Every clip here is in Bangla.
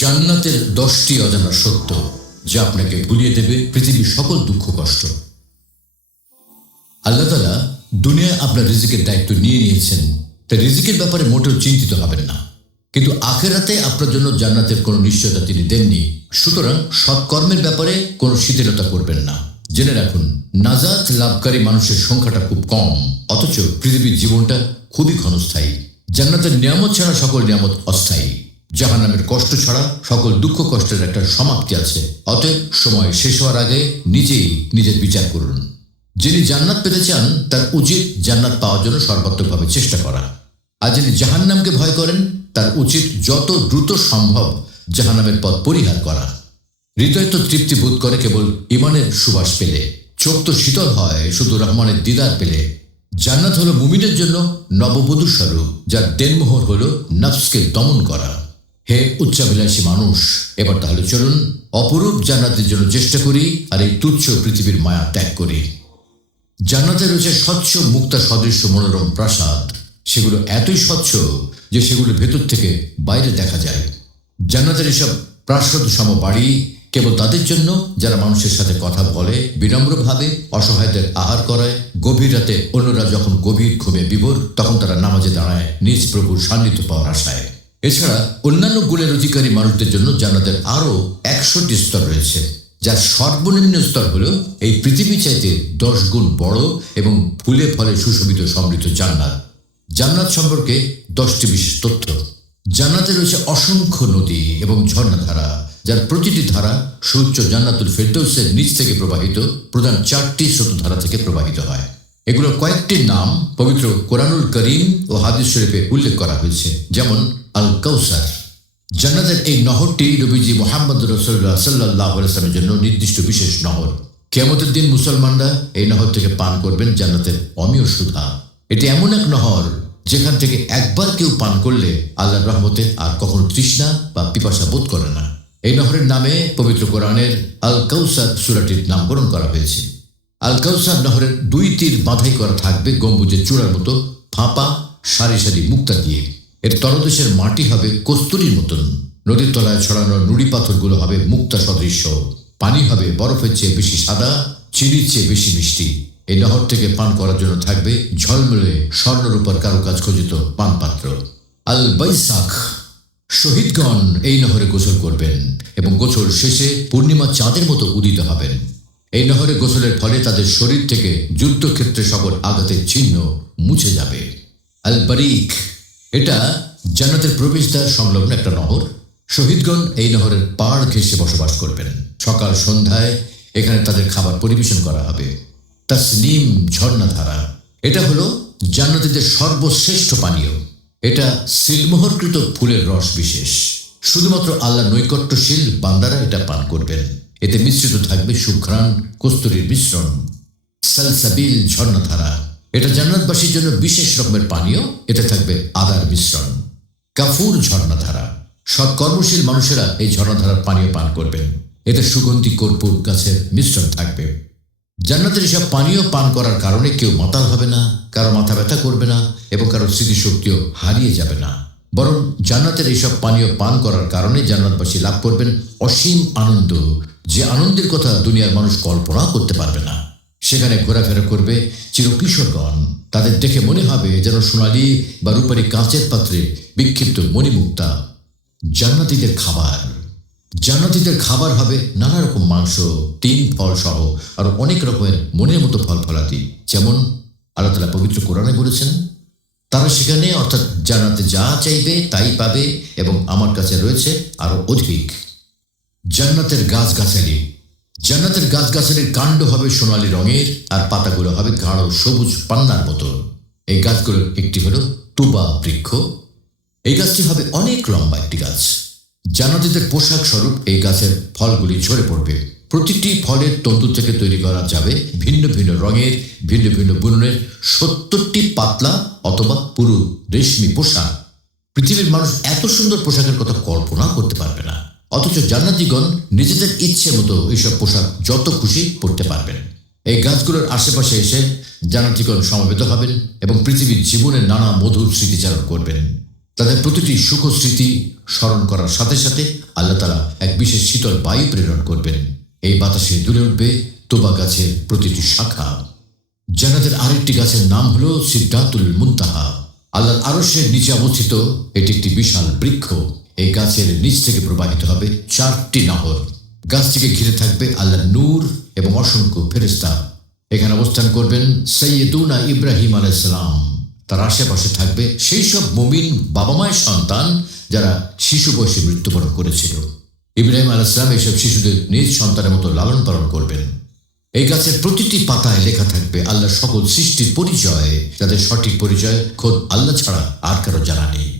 জান্নাতের 10টি অজানা সত্য যা আপনাকে ভুলিয়ে দেবে পৃথিবীর সকল দুঃখ কষ্ট। আল্লাহ তাআলা দুনিয়ায় আপনার রিজিকের দায়িত্ব নিয়ে নিয়েছেন, তাই রিজিকের ব্যাপারে মোটেও চিন্তিত হবেন না। কিন্তু আখিরাতে আপনার জন্য জান্নাতের কোনো নিশ্চয়তা তিনি দেননি, সুতরাং সৎকর্মের ব্যাপারে কোনো শিথিলতা করবেন না। জেনে রাখুন, নাজাত লাভকারী মানুষের সংখ্যাটা খুব কম, অথচ পৃথিবীর জীবনটা খুবই ক্ষণস্থায়ী। জান্নাতের নিয়ামত ছাড়া সকল নিয়ামত অস্থায়ী। জাহান্নামের কষ্ট ছাড়া সকল দুঃখ কষ্টের একটা সমাপ্তি আছে। অতএব সময় শেষ হওয়ার আগে নিজেই নিজের বিচার করুন। যিনি জান্নাত পেতে চান তার উচিত জান্নাত পাওয়ার জন্য সর্বাত্মকভাবে চেষ্টা করা, আর যিনি জাহান্নামকে ভয় করেন তার উচিত যত দ্রুত সম্ভব জাহান্নামের পথ পরিহার করা। হৃদয় তো তৃপ্তি বোধ করে কেবল ইমানের সুবাস পেলে, চোখ তো শীতল হয় শুধু রহমানের দিদার পেলে। জান্নাত হলো মুমিনের জন্য নববধূ স্বরূপ, যার দেনমোহর হলো নফসকে দমন করা। হে উচ্চাভিলাষী মানুষ, এবার তাহলে চলুন অপরূপ জান্নাতের জন্য চেষ্টা করি আর এই তুচ্ছ পৃথিবীর মায়া ত্যাগ করি। জান্নাতে রয়েছে স্বচ্ছ মুক্তা সদৃশ্য মনোরম প্রাসাদ। সেগুলো এতই স্বচ্ছ যে সেগুলোর ভেতর থেকে বাইরে দেখা যায়। জান্নাতের এসব প্রাসাদ সম বাড়ি কেবল তাদের জন্য যারা মানুষের সাথে কথা বলে, বিনম্রভাবে অসহায়দের আহার করায়, গভীর রাতে অন্যরা যখন গভীর ঘুমে বিভোর তখন তারা নামাজে দাঁড়ায় নিজ প্রভুর সান্নিধ্য পাওয়ার আশায়। এছাড়া অন্যান্য গুণের অধিকারী মানুষদের জন্য জান্নাতের আরও 100টি স্তর রয়েছে, যার সর্বনিম্ন স্তর হলো এই পৃথিবী চাইতে 10 গুণ বড় এবং ফুলে ফলে সুশোভিত সমৃদ্ধ জান্নাত। জান্নাত সম্পর্কে 10টি বিশেষ তথ্য। জান্নাতে রয়েছে অসংখ্য নদী এবং ঝর্ণাধারা, যার প্রতিটি ধারা সুউচ্চ জান্নাতুল ফেরদৌসের নিচ থেকে প্রবাহিত প্রধান 4টি স্রোতধারা থেকে প্রবাহিত হয়। এগুলোর কয়েকটির নাম পবিত্র কোরআনুল করিম ও হাদিস শরীফে উল্লেখ করা হয়েছে, যেমন আল কাউসার। জান্নাতের এই নহরটি নবীজি মুহাম্মদ রাসূলুল্লাহ সাল্লাল্লাহু আলাইহি ওয়াসাল্লামের জন্য নির্দিষ্ট বিশেষ নহর। কিয়ামতের দিন মুসলমানরা এই নহর থেকে পান করবেন জান্নাতের অমীয় সুধা। এটি এমন এক নহর যেখান থেকে একবার কেউ পান করলে আল্লাহর রহমতে আর কখনো তৃষ্ণা বা পিপাসা বোধ করে না। এই নহরের নামে পবিত্র কোরআনের আল কাউসার সূরাটির নামকরণ করা হয়েছে। আল কাউসার নহরের 2 তীর বাঁধাই করা থাকবে গম্বুজের চূড়ার মতো ফাঁপা সারি সারি মুক্তা দিয়ে। এর তলদেশের মাটি হবে কস্তুরীর মতন, নদীর তলায় ছড়ানো নুড়ি পাথরগুলো হবে মুক্তা সদৃশ্য, পানি হবে বরফের চেয়ে বেশি সাদা, চিনির চেয়ে বেশি মিষ্টি। এই নহর থেকে পান করার জন্য থাকবে ঝলমলে স্বর্ণরূপার কারুকাজ খচিত পানপাত্র। আল বাইসাখ, শহীদগণ এই নহরে গোসল করবেন এবং গোসল শেষে পূর্ণিমা চাঁদের মতো উদিত হবেন। এই নহরে গোসলের ফলে তাদের শরীর থেকে যুদ্ধক্ষেত্রে সকল আঘাতের চিহ্ন মুছে যাবে। আল বারিক, এটা জান্নাতের প্রবেশদ্বার সংলগ্ন একটা নহর। শহীদগণ এই নহরের পাড় ঘেঁষে বসবাস করবেন। সকাল সন্ধ্যায় এখানে তাদের খাবার পরিবেশন করা হবে। তাসনিম ঝর্ণাধারা, এটা হলো জান্নাতীদের সর্বশ্রেষ্ঠ পানীয়। এটা সিলমোহরকৃত ফুলের রস বিশেষ। শুধুমাত্র আল্লাহ নৈকট্যশীল বান্দারা এটা পান করবেন। এতে মিশ্রিত থাকবে সুঘ্রাণ কস্তুরীর মিশ্রণ। সালসাবিল ঝর্ণাধারা, এটা জান্নাতবাসীর জন্য বিশেষ রকমের পানীয়। এতে থাকবে আদার মিশ্রণ। কাফুর ঝর্ণাধারা, সৎকর্মশীল মানুষেরা এই ঝর্ণাধারার পানীয় পান করবেন। এতে সুগন্ধি কর্পূর গাছের মিশ্রণ থাকবে। জান্নাতের এসব পানীয় পান করার কারণে কেউ মাতাল হবে না, কারো মাথা ব্যথা করবে না এবং কারো স্মৃতিশক্তিও হারিয়ে যাবে না। বরং জান্নাতের এইসব পানীয় পান করার কারণে জান্নাতবাসী লাভ করবেন অসীম আনন্দ, যে আনন্দের কথা দুনিয়ার মানুষ কল্পনা করতে পারবে না। সেখানে ঘোরাফেরা করবে চিরকিশোরগণ। তাদের দেখে মনে হবে যেন সোনালি বা রূপারি কাঁচের পাত্রে বিক্ষিপ্ত মণিমুক্তা। জান্নাতীদের খাবার, জান্নাতীদের খাবার হবে নানা রকম মাংস, 3 ফল সহ আর অনেক রকমের মনের মতো ফল ফলাদি, যেমন আল্লাহ তাআলা পবিত্র কোরআনে বলেছেন, তারা সেখানে অর্থাৎ জান্নাতে যা চাইবে তাই পাবে এবং আমার কাছে রয়েছে আরো অধিক। জান্নাতের গাছগাছালি, জান্নাতের গাছগাছালির কাণ্ড হবে সোনালী রঙের আর পাতাগুলো হবে গাঢ় সবুজ পান্নার মতো। এই গাছগুলোর একটি হলো তুবা বৃক্ষ। এই গাছটি হবে অনেক লম্বা একটি গাছ। জান্নাতীদের পোশাক স্বরূপ এই গাছের ফলগুলি ঝরে পড়বে। প্রতিটি ফলের তন্তু থেকে তৈরি করা যাবে ভিন্ন ভিন্ন রঙের, ভিন্ন ভিন্ন বুননের 70টি পাতলা অথবা পুরু রেশমি পোশাক। পৃথিবীর মানুষ এত সুন্দর পোশাকের কথা কল্পনা করতে পারবে না, অথচ জান্নাতীগণ নিজেদের ইচ্ছে মতো এইসব পোশাক যত খুশি পরতে পারবেন। এই গাছগুলোর আশেপাশে এসে জান্নাতীগণ সমবেত হবেন এবং পৃথিবীর জীবনের নানা মধুর স্মৃতিচারণ করবেন। তাদের প্রতিটি সুখ স্মৃতি স্মরণ করার সাথে সাথে আল্লাহ তাআলা এক বিশেষ শীতল বায়ু প্রেরণ করবেন। এই বাতাসে দুলে উঠবে তোবা গাছের প্রতিটি শাখা। জান্নাতের আরেকটি গাছের নাম হলো সিদরাতুল মুনতাহা। আল্লাহর আরশের নিচে অবস্থিত এটি একটি বিশাল বৃক্ষ। এই গাছের নিচ থেকে প্রবাহিত হবে 4টি নহর। গাছটিকে ঘিরে থাকবে আল্লাহর নূর এবং অসংখ্য ফেরেশতা। এখানে অবস্থান করবেন সৈয়দুনা ইব্রাহিম আলাইহিস সালাম। তার আশেপাশে থাকবে সেই সব মুমিন বাবা মায়ের সন্তান যারা শিশু বয়সে মৃত্যুবরণ করেছিল। ইব্রাহিম আলাইহিস সালাম এইসব শিশুদের নিজ সন্তানের মতো লালন পালন করবেন। এই গাছের প্রতিটি পাতায় লেখা থাকবে আল্লাহর সকল সৃষ্টির পরিচয়, যাদের সঠিক পরিচয় খোদ আল্লাহ ছাড়া আর কারো জানা নেই।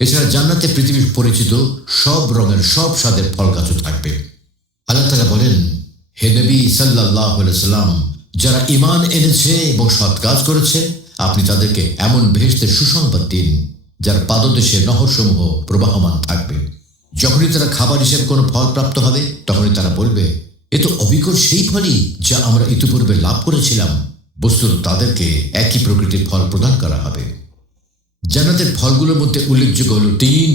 এছাড়া জান্নাতে পৃথিবীর পরিচিত সব রঙের সব স্বাদের ফল গাছও থাকবে। আল্লাহ তাআলা বলেন, হে নবী সাল্লাল্লাহু আলাইহি সাল্লাম, যারা ঈমান এনেছে এবং সৎ কাজ করেছে আপনি তাদেরকে এমন বেহেশতের সুসংবাদ দিন যার পাদদেশে নহরসমূহ প্রবাহমান থাকবে। যখনই তারা খাবার হিসেবে কোনো ফল প্রাপ্ত হবে তখনই তারা বলবে, এ তো অবিকল সেই ফলই যা আমরা ইতিপূর্বে লাভ করেছিলাম। বস্তুত তাদেরকে একই প্রকৃতির ফল প্রদান করা হবে। জান্নাতের ফলগুলোর মধ্যে উল্লেখযোগ্য হল তিন,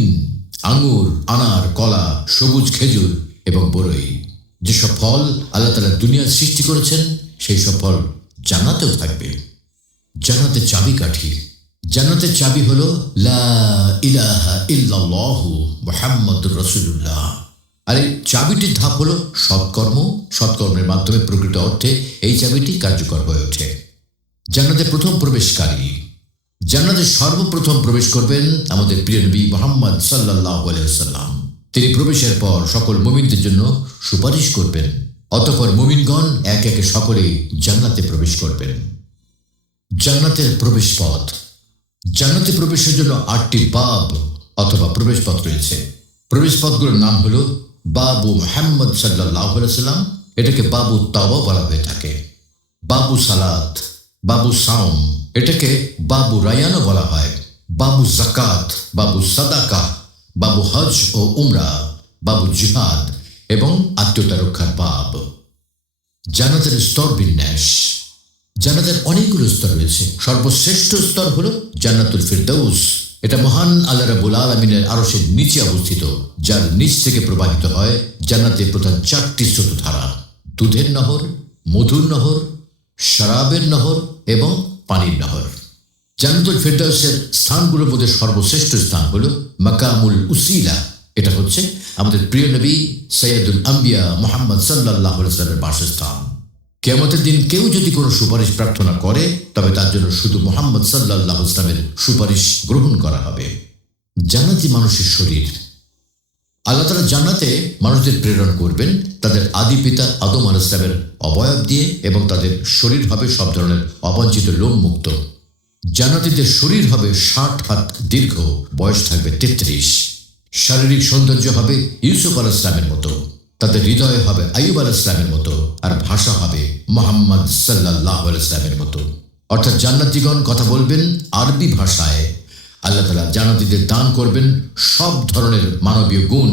আঙ্গুর, আনার, কলা, সবুজ খেজুর এবং বরই। যেসব ফল আল্লাহ তাআলা দুনিয়ার সৃষ্টি করেছেন সেই সব ফল জান্নাতেও থাকবে। জান্নাতের চাবিকাঠি। জান্নাতের চাবি হলো লা ইলাহা ইল্লাল্লাহু মুহাম্মাদুর রাসূলুল্লাহ। আর এই চাবিটির ধাপ হলো সৎকর্ম। সৎকর্মের মাধ্যমে প্রকৃত অর্থে এই চাবিটি কার্যকর হয়ে ওঠে। জান্নাতে প্রথম প্রবেশকারী। জান্নাতে সর্বপ্রথম প্রবেশ করবেন আমাদের প্রিয় নবী মুহাম্মদ সাল্লাল্লাহু আলাইহি ওয়াসাল্লাম। তিনি প্রবেশের পর সকল মুমিনদের জন্য সুপারিশ করবেন। অতঃপর মুমিনগণ একে একে সকলেই জান্নাতে প্রবেশ করবেন। জান্নাতের প্রবেশ পথ। জান্নাতে প্রবেশের জন্য 8টি বাব অথবা প্রবেশপথ রয়েছে। প্রবেশপথগুলোর নাম হলো বাবু মুহাম্মদ সাল্লাল্লাহু আলাইহি ওয়াসাল্লাম, এটাকে বাবু তাওবা বলা হয়ে থাকে। বাবু সালাত, বাবু সাওম, এটাকে বাবু রায়ানও বলা হয়। বাবু যাকাত, বাবু সাদাকা, বাবু হজ ও উমরা, বাবু জিহাদ এবং আত্মীয়তা রক্ষার বাব। জান্নাতের স্তর বিন্যাস। জান্নাতের অনেকগুলো স্তর রয়েছে। সর্বশ্রেষ্ঠ স্তর হলো জান্নাতুল ফিরদাউস। এটা মহান আল্লাহ রাব্বুল আলামিনের আরশের নিচে অবস্থিত, যার নিচ থেকে প্রবাহিত হয় জান্নাতের প্রধান 4টি স্রোতধারা: দুধের নহর, মধুর নহর, শরাবের নহর এবং পানির নহর। জান্নাতুল ফিরদাউসের স্থানগুলোর মধ্যে সর্বশ্রেষ্ঠ স্থান হলো মাকামুল উসিলা। এটা হচ্ছে আমাদের প্রিয় নবী সৈয়দুল আম্বিয়া মুহাম্মদ সাল্লাল্লাহু আলাইহি ওয়াসাল্লামের বাসস্থান। কিয়ামতের দিন কেউ যদি কোনো সুপারিশ প্রার্থনা করে তবে তার জন্য শুধু মুহাম্মদ সাল্লাল্লাহু আলাইহি ওয়াসাল্লামের সুপারিশ গ্রহণ করা হবে। জান্নাতি মানুষের শরীর। আল্লাহ তাআলা জান্নাতে মানুষদের প্রেরণ করবেন তাদের আদি পিতা আদম আলাইহিস সালামের অবয়ব দিয়ে, এবং তাদের শরীর হবে সব ধরনের অবাঞ্ছিত লোম মুক্ত। জান্নাতীদের শরীর হবে 60 হাত দীর্ঘ, বয়স থাকবে 33। শারীরিক সৌন্দর্য হবে ইউসুফ আলাইহিস সালামের মতো, তাদের হৃদয় হবে আইয়ুব আলাইহিস সালামের মতো, আর ভাষা হবে মুহাম্মদ সাল্লাল্লাহু আলাইহি ওয়াসাল্লামের মতো। অর্থাৎ জান্নাতীগণ কথা বলবেন আরবি ভাষায়। আল্লাহ তাআলা জান্নাতীদের দান করবেন সব ধরনের মানবীয় গুণ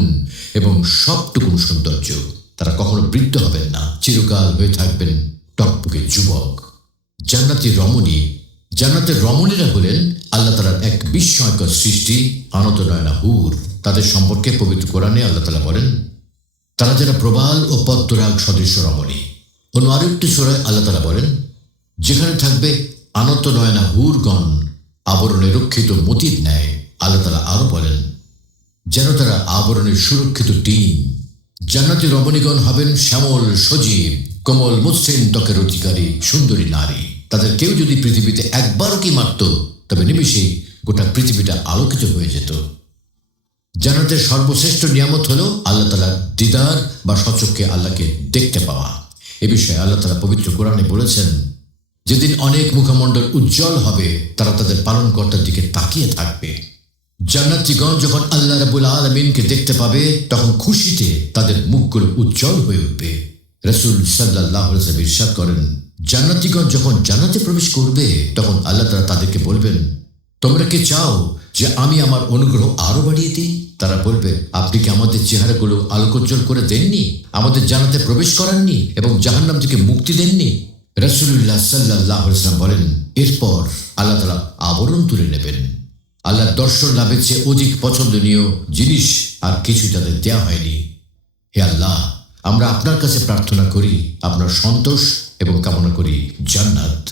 এবং সবটুকুন সৌন্দর্য। তারা কখনো বৃদ্ধ হবেন না, চিরকাল হয়ে থাকবেন টকটকে যুবক। জান্নাতি রমণী। জান্নাতের রমণীরা হলেন আল্লাহ তাআলার এক বিস্ময়কর সৃষ্টি, আনত নয়না হুর। তাদের সম্পর্কে পবিত্র কোরআনে আল্লাহ তাআলা বলেন, তারা যারা প্রবাল ও পদ্মরাগ সদৃশ্য রমণী। অন্য আরেকটি সূরায় আল্লাহ তাআলা বলেন, যেখানে থাকবে আনত নয়না হুরগণ আবরণে রক্ষিত মতির ন্যায়। আল্লাহ তাআলা আরো বলেন, যেন তারা আবরণের সুরক্ষিত টিন। জান্নাতি রমণীগণ হবেন শ্যামল সজীব, কোমল মসৃণ ত্বকের অধিকারী সুন্দরী নারী। তাদের কেউ যদি পৃথিবীতে একবারও কি মারত তবে নিমেষেই গোটা পৃথিবীটা আলোকিত হয়ে যেত। জান্নাতের সর্বশ্রেষ্ঠ নিয়ামত হলো আল্লাহ তাআলার দিদার বা স্বচক্ষে আল্লাহকে দেখতে পাওয়া। এ বিষয়ে আল্লাহ তাআলা পবিত্র কোরআনে বলেছেন, যেদিন অনেক মুখমণ্ডল উজ্জ্বল হবে তারা তাদের পালনকর্তার দিকে তাকিয়ে থাকবে। জান্নাতীগণ যখন আল্লাহ রাব্বুল আলামিনকে দেখতে পাবে তখন খুশিতে তাদের মুখগুলো উজ্জ্বল হয়ে উঠবে। রাসূল সাল্লাল্লাহু আলাইহি ওয়াসাল্লাম ইরশাদ করেন, জান্নাতীগণ যখন জান্নাতে প্রবেশ করবে তখন আল্লাহ তাআলা তাদেরকে বলবেন, তোমরা কি চাও যে আমি আমার অনুগ্রহ আরো বাড়িয়ে দিই? তারা বলবে, আপনি কি আমাদের চেহারাগুলো আলোকোজ্জ্বল করে দেননি, আমাদের জান্নাতে প্রবেশ করাননি এবং জাহান্নাম থেকে মুক্তি দেননি? রাসূলুল্লাহ সাল্লাল্লাহু আলাইহি ওয়াসাল্লাম বলেন, এরপর আল্লাহ তাআলা আবরণ তুলে নেবেন। আল্লাহর দর্শন লাভের চেয়ে অধিক পছন্দনীয় জিনিস আর কিছু তাদের দেয়া হয়নি। হে আল্লাহ, আমরা আপনার কাছে প্রার্থনা করি আপনার সন্তোষ এবং কামনা করি জান্নাত।